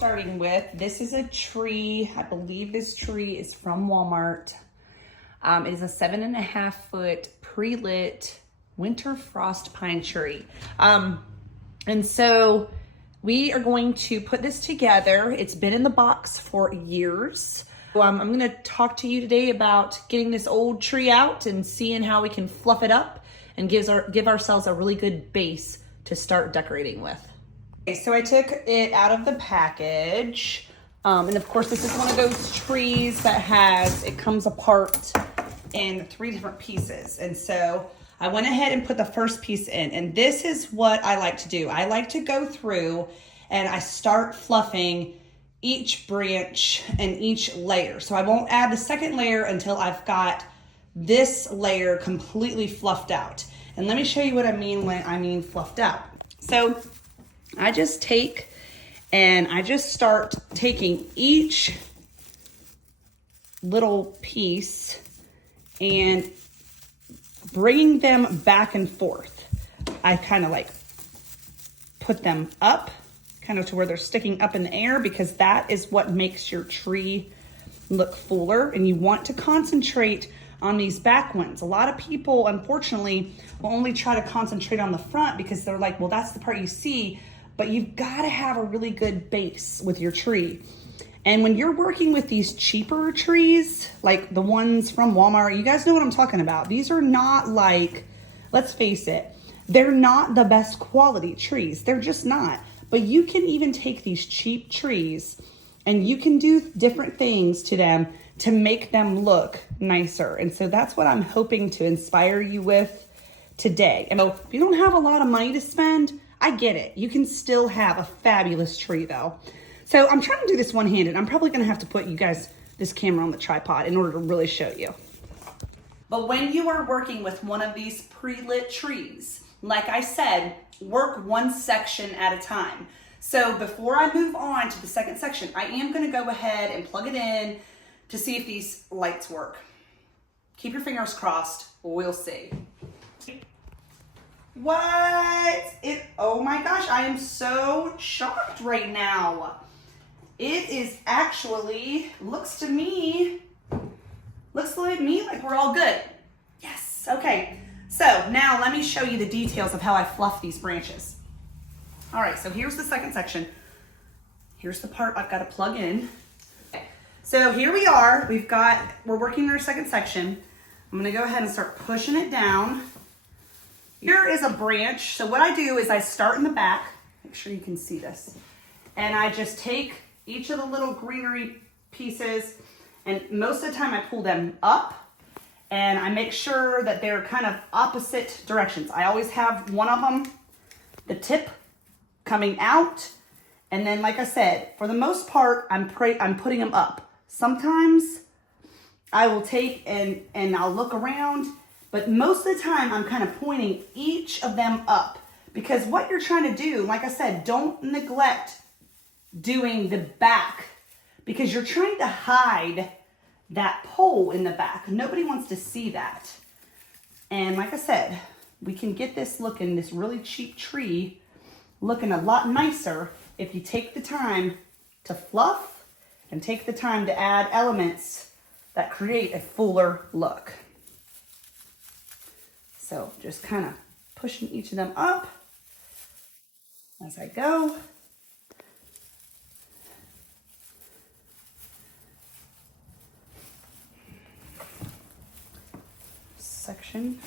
starting with, this is a tree. I believe this tree is from Walmart. It is a 7.5 foot pre-lit winter frost pine tree. And so we are going to put this together. It's been in the box for years. I'm going to talk to you today about getting this old tree out and seeing how we can fluff it up and give ourselves a really good base to start decorating with. Okay, so I took it out of the package. And of course, this is one of those trees that it comes apart in 3 different pieces. And so I went ahead and put the first piece in, and this is what I like to do. I like to go through and I start fluffing each branch and each layer. So I won't add the second layer until I've got this layer completely fluffed out. And let me show you what I mean when I mean fluffed out. So I just take and I just start taking each little piece and bringing them back and forth. I kind of like put them up kind of to where they're sticking up in the air, because that is what makes your tree look fuller, and you want to concentrate on these back ones. A lot of people, unfortunately, will only try to concentrate on the front because they're like, well, that's the part you see, but you've got to have a really good base with your tree. And when you're working with these cheaper trees, like the ones from Walmart, you guys know what I'm talking about. These are not like, let's face it, they're not the best quality trees. They're just not. But you can even take these cheap trees and you can do different things to them to make them look nicer. And so that's what I'm hoping to inspire you with today. And if you don't have a lot of money to spend, I get it. You can still have a fabulous tree though. So I'm trying to do this one-handed. I'm probably gonna have to put you guys this camera on the tripod in order to really show you. But when you are working with one of these pre-lit trees, like I said, work one section at a time. So before I move on to the second section, I am gonna go ahead and plug it in to see if these lights work. Keep your fingers crossed, we'll see. Oh my gosh, I am so shocked right now. It is actually, looks like me like we're all good. Yes, okay. So now let me show you the details of how I fluff these branches. All right, so here's the second section. Here's the part I've got to plug in. Okay. So here we are, we're working in our second section. I'm gonna go ahead and start pushing it down. Here is a branch. So what I do is I start in the back, make sure you can see this, and I just take each of the little greenery pieces, and most of the time I pull them up and I make sure that they're kind of opposite directions. I always have one of them, the tip coming out, and then like I said, for the most part, I'm putting them up. Sometimes I will take and I'll look around, but most of the time I'm kind of pointing each of them up, because what you're trying to do, like I said, don't neglect doing the back, because you're trying to hide that pole in the back. Nobody wants to see that. And like I said, we can get this really cheap tree looking a lot nicer if you take the time to fluff and take the time to add elements that create a fuller look. So just kind of pushing each of them up as I go. Section.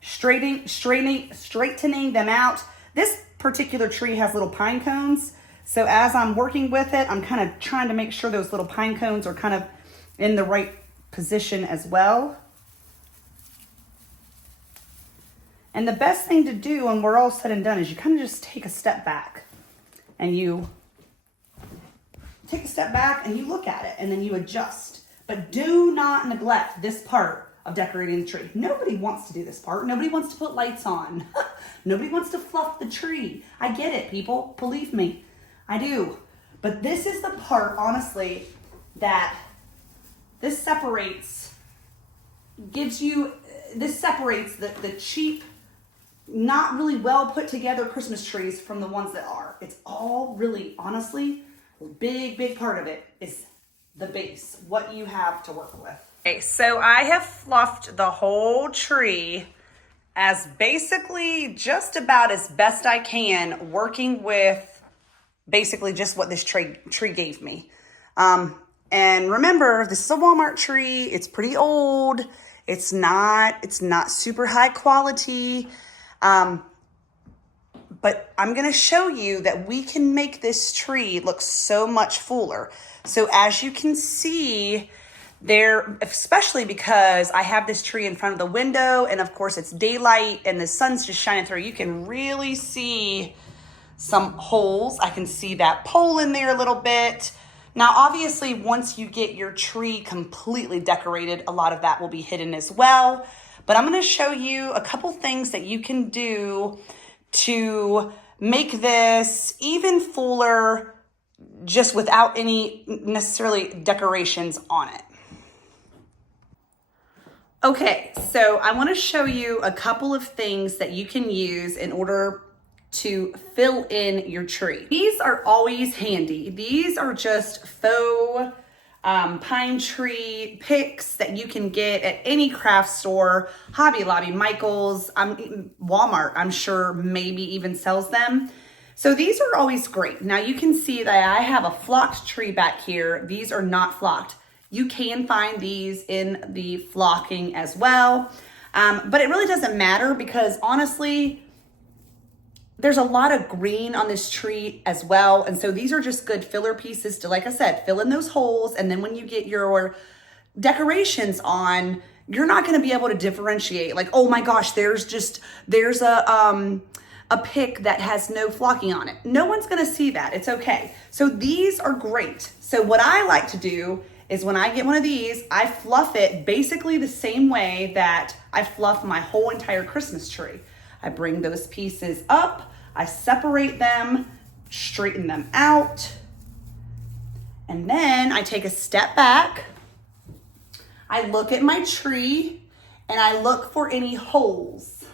Straightening them out. This particular tree has little pine cones. So as I'm working with it, I'm kind of trying to make sure those little pine cones are kind of in the right position as well. And the best thing to do when we're all said and done is you kind of just take a step back and you take a step back and you look at it and then you adjust. But do not neglect this part of decorating the tree. Nobody wants to do this part. Nobody wants to put lights on. Nobody wants to fluff the tree. I get it, people. Believe me, I do. But this is the part, honestly, that this separates the cheap not really well put together Christmas trees from the ones that are. It's all really, honestly, a big part of it is the base, what you have to work with. Okay, so I have fluffed the whole tree as basically just about as best I can, working with basically just what this tree gave me. And remember, this is a Walmart tree. It's pretty old. It's not super high quality. But I'm going to show you that we can make this tree look so much fuller. So as you can see there, especially because I have this tree in front of the window, and of course it's daylight and the sun's just shining through, you can really see some holes. I can see that pole in there a little bit. Now, obviously, once you get your tree completely decorated, a lot of that will be hidden as well. But I'm going to show you a couple things that you can do to make this even fuller, just without any necessarily decorations on it. Okay, so I want to show you a couple of things that you can use in order to fill in your tree. These are always handy. These are just faux pine tree picks that you can get at any craft store, Hobby Lobby, Michael's, Walmart, I'm sure maybe even sells them. So these are always great. Now you can see that I have a flocked tree back here. These are not flocked. You can find these in the flocking as well. But it really doesn't matter because honestly, there's a lot of green on this tree as well. And so these are just good filler pieces to, like I said, fill in those holes. And then when you get your decorations on, you're not going to be able to differentiate like, oh my gosh, there's a pick that has no flocking on it. No one's going to see that. It's okay. So these are great. So what I like to do is when I get one of these, I fluff it basically the same way that I fluff my whole entire Christmas tree. I bring those pieces up, I separate them, straighten them out, and then I take a step back. I look at my tree and I look for any holes.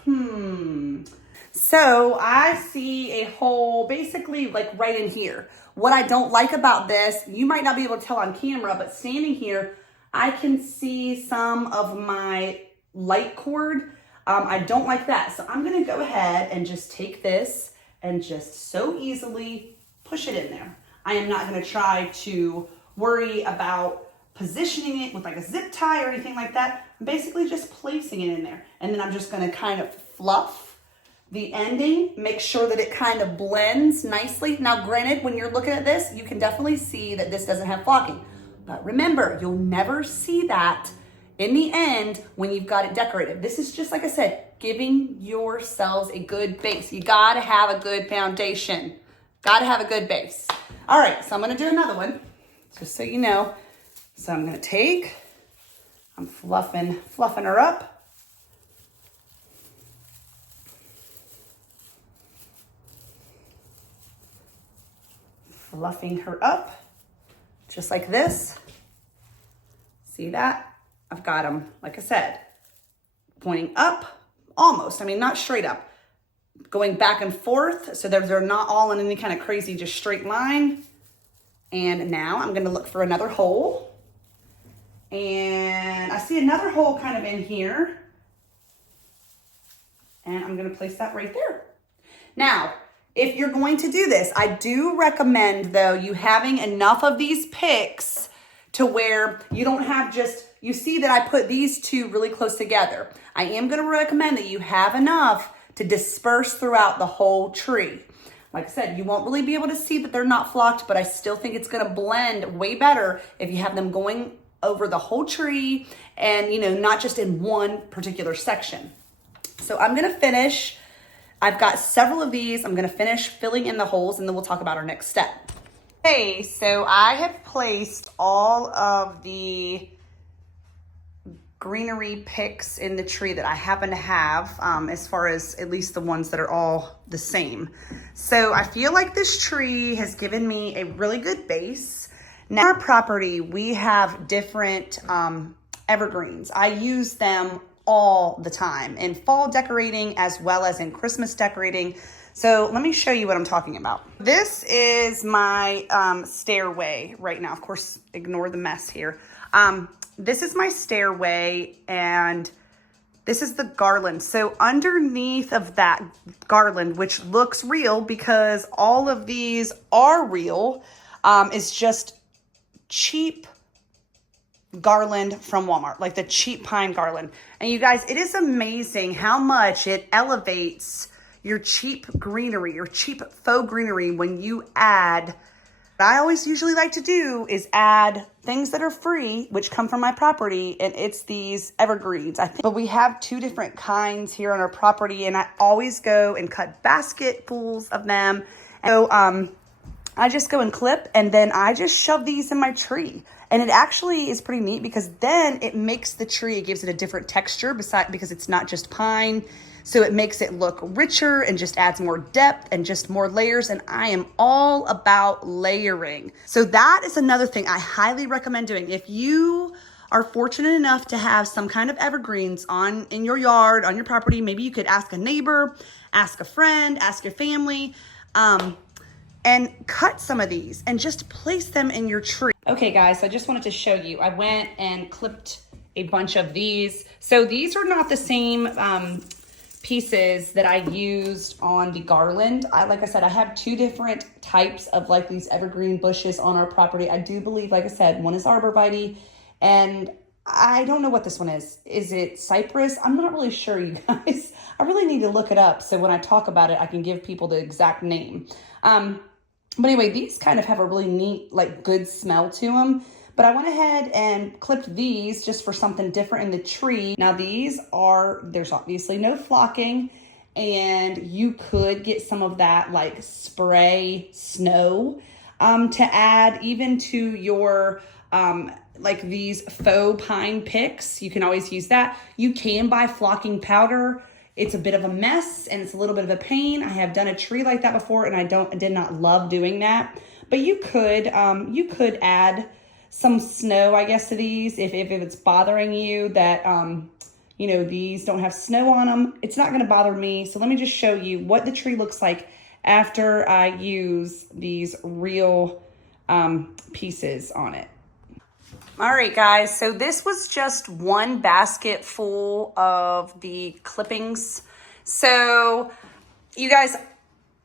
So I see a hole basically like right in here. What I don't like about this, you might not be able to tell on camera, but standing here, I can see some of my light cord. I don't like that. So I'm going to go ahead and just take this and just so easily push it in there. I am not going to try to worry about positioning it with like a zip tie or anything like that. I'm basically just placing it in there. And then I'm just going to kind of fluff the ending, make sure that it kind of blends nicely. Now, granted, when you're looking at this, you can definitely see that this doesn't have flocking. But remember, you'll never see that in the end when you've got it decorated. This is just, like I said, giving yourselves a good base. You gotta have a good foundation. Gotta have a good base. All right, so I'm gonna do another one, just so you know. So I'm gonna take, I'm fluffing her up. Fluffing her up, just like this. See that? I've got them, like I said, pointing up, almost. I mean, not straight up. Going back and forth so that they're not all in any kind of crazy, just straight line. And now I'm gonna look for another hole. And I see another hole kind of in here. And I'm gonna place that right there. Now, if you're going to do this, I do recommend though, you having enough of these picks to where you don't have just, you see that I put these two really close together. I am going to recommend that you have enough to disperse throughout the whole tree. Like I said, you won't really be able to see that they're not flocked, but I still think it's going to blend way better if you have them going over the whole tree and, you know, not just in one particular section. So I'm going to finish. I've got several of these. I'm going to finish filling in the holes and then we'll talk about our next step. Okay, so I have placed all of the greenery picks in the tree that I happen to have, as far as at least the ones that are all the same. So I feel like this tree has given me a really good base. Now, on our property, we have different evergreens. I use them all the time in fall decorating as well as in Christmas decorating. So let me show you what I'm talking about. This is my stairway right now. Of course, ignore the mess here. This is my stairway and this is the garland. So underneath of that garland, which looks real because all of these are real, is just cheap garland from Walmart, like the cheap pine garland. And you guys, it is amazing how much it elevates your cheap greenery, your cheap faux greenery when you add. What I always usually like to do is add things that are free, which come from my property, and it's these evergreens. But we have two different kinds here on our property, and I always go and cut basketfuls of them. So I just go and clip, and then I just shove these in my tree. And it actually is pretty neat because then it makes the tree, it gives it a different texture because it's not just pine. So it makes it look richer and just adds more depth and just more layers. And I am all about layering. So that is another thing I highly recommend doing. If you are fortunate enough to have some kind of evergreens in your yard, on your property, maybe you could ask a neighbor, ask a friend, ask your family, and cut some of these and just place them in your tree. Okay guys, so I just wanted to show you. I went and clipped a bunch of these. So these are not the same pieces that I used on the garland. Like I said, I have two different types of like these evergreen bushes on our property. I do believe, like I said, one is arborvitae and I don't know what this one is. Is it cypress? I'm not really sure, you guys. I really need to look it up so when I talk about it, I can give people the exact name. But anyway, these kind of have a really neat, like good smell to them. But I went ahead and clipped these just for something different in the tree. Now there's obviously no flocking, and you could get some of that like spray snow to add even to your, like these faux pine picks. You can always use that. You can buy flocking powder. It's a bit of a mess and it's a little bit of a pain. I have done a tree like that before and I did not love doing that. But you could add some snow, I guess, to these if it's bothering you that, you know, these don't have snow on them. It's not going to bother me. So let me just show you what the tree looks like after I use these real pieces on it. All right, guys, so this was just one basket full of the clippings. So you guys,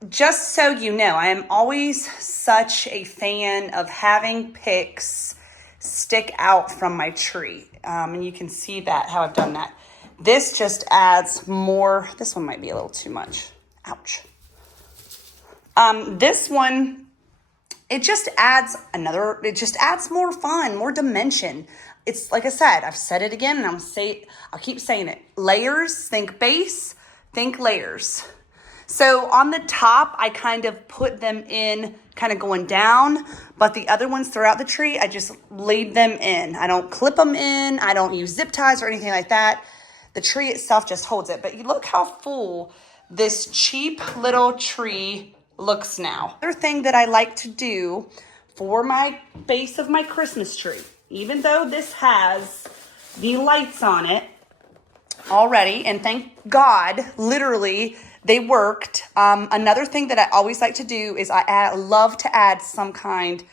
just so you know, I am always such a fan of having picks stick out from my tree. And you can see that, how I've done that. This just adds more. This one might be a little too much. Ouch. This one, it just adds more fun, more dimension. It's like I said, I've said it again and I'll keep saying it. Layers, think base, think layers. So on the top, I kind of put them in kind of going down, but the other ones throughout the tree, I just laid them in. I don't clip them in. I don't use zip ties or anything like that. The tree itself just holds it. But you look how full this cheap little tree looks now. Another thing that I like to do for my base of my Christmas tree, even though this has the lights on it already, and thank God, literally, they worked. Another thing that I always like to do is I love to add some kind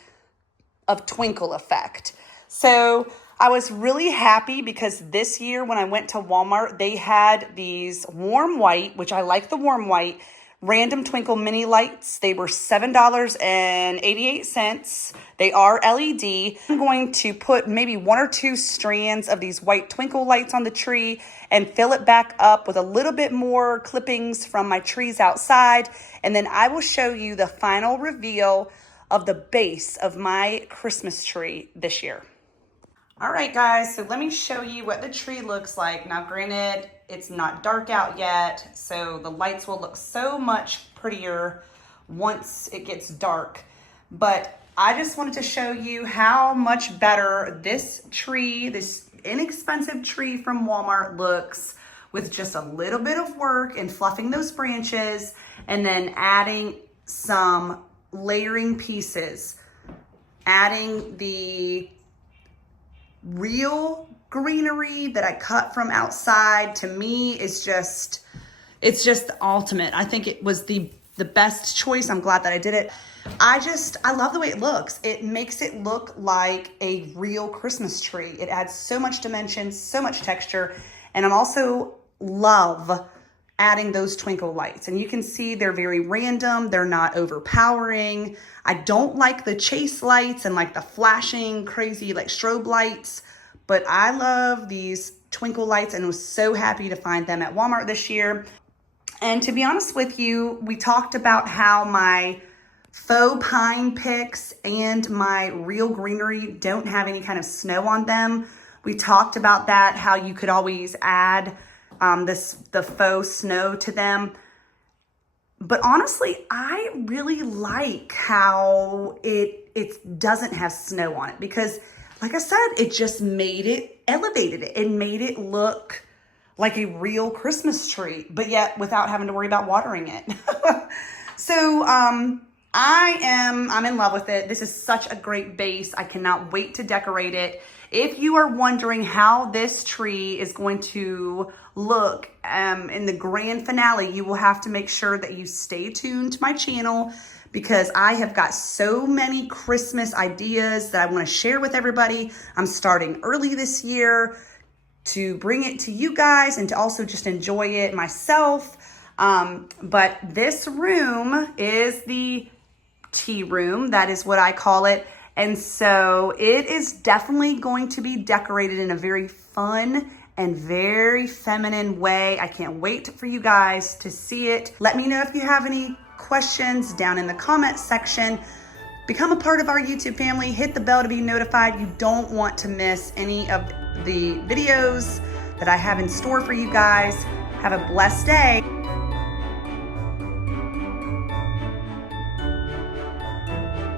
of twinkle effect. So I was really happy because this year when I went to Walmart, they had these warm white, which I like the warm white, random twinkle mini lights. They were $7.88. They are LED. I'm going to put maybe 1 or 2 strands of these white twinkle lights on the tree and fill it back up with a little bit more clippings from my trees outside. And then I will show you the final reveal of the base of my Christmas tree this year. All right, guys, so let me show you what the tree looks like. Now, granted, it's not dark out yet, so the lights will look so much prettier once it gets dark. But I just wanted to show you how much better this tree, this inexpensive tree from Walmart looks with just a little bit of work and fluffing those branches and then adding some layering pieces, adding the real greenery that I cut from outside, to me is just, it's just the ultimate. I think it was the best choice. I'm glad that I did it. I love the way it looks. It makes it look like a real Christmas tree. It adds so much dimension, so much texture. And I'm also love adding those twinkle lights. And you can see they're very random. They're not overpowering. I don't like the chase lights and like the flashing crazy like strobe lights, but I love these twinkle lights and was so happy to find them at Walmart this year. And to be honest with you, we talked about how my faux pine picks and my real greenery don't have any kind of snow on them. We talked about that, how you could always add the faux snow to them. But honestly, I really like how it doesn't have snow on it, because like I said, it just elevated it. It made it look like a real Christmas tree, but yet without having to worry about watering it. So I'm in love with it. This is such a great base. I cannot wait to decorate it. If you are wondering how this tree is going to look in the grand finale, you will have to make sure that you stay tuned to my channel, because I have got so many Christmas ideas that I want to share with everybody. I'm starting early this year to bring it to you guys and to also just enjoy it myself. But this room is the tea room. That is what I call it. And so it is definitely going to be decorated in a very fun and very feminine way. I can't wait for you guys to see it. Let me know if you have any questions down in the comment section. Become a part of our YouTube family. Hit the bell to be notified. You don't want to miss any of the videos that I have in store for you guys. Have a blessed day.